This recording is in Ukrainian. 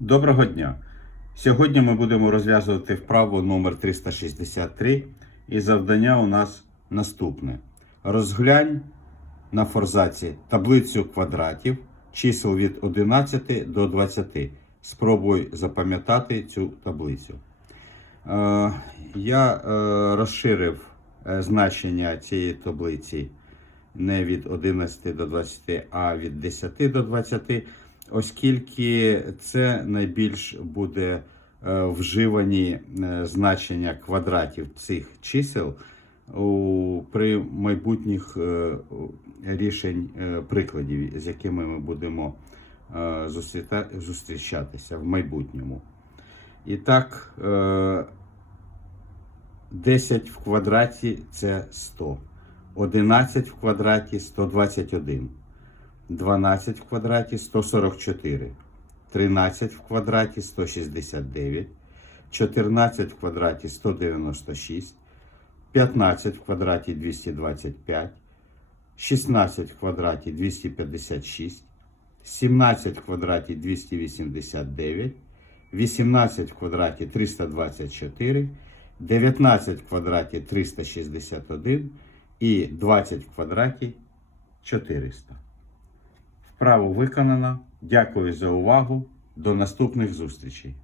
Доброго дня! Сьогодні ми будемо розв'язувати вправу номер 363 і завдання у нас наступне. Розглянь на форзаці таблицю квадратів чисел від 11 до 20. Спробуй запам'ятати цю таблицю. Е, Я е, розширив е, значення цієї таблиці не від 11 до 20, а від 10 до 20, оскільки це найбільш буде е, вживані е, значення квадратів цих чисел при майбутніх е, рішень прикладів, з якими ми будемо зустрічатися в майбутньому. І так, е, 10 в квадраті це 100. 11 в квадраті 121. 12 в квадраті 144. 13 в квадраті 169. 14 в квадраті 196. 15 в квадраті 225. 16 в квадраті 256. 17 в квадраті 289. 18 в квадраті 324. 19 в квадраті 361 і 20 в квадраті 400. Вправо виконано. Дякую за увагу. До наступних зустрічей.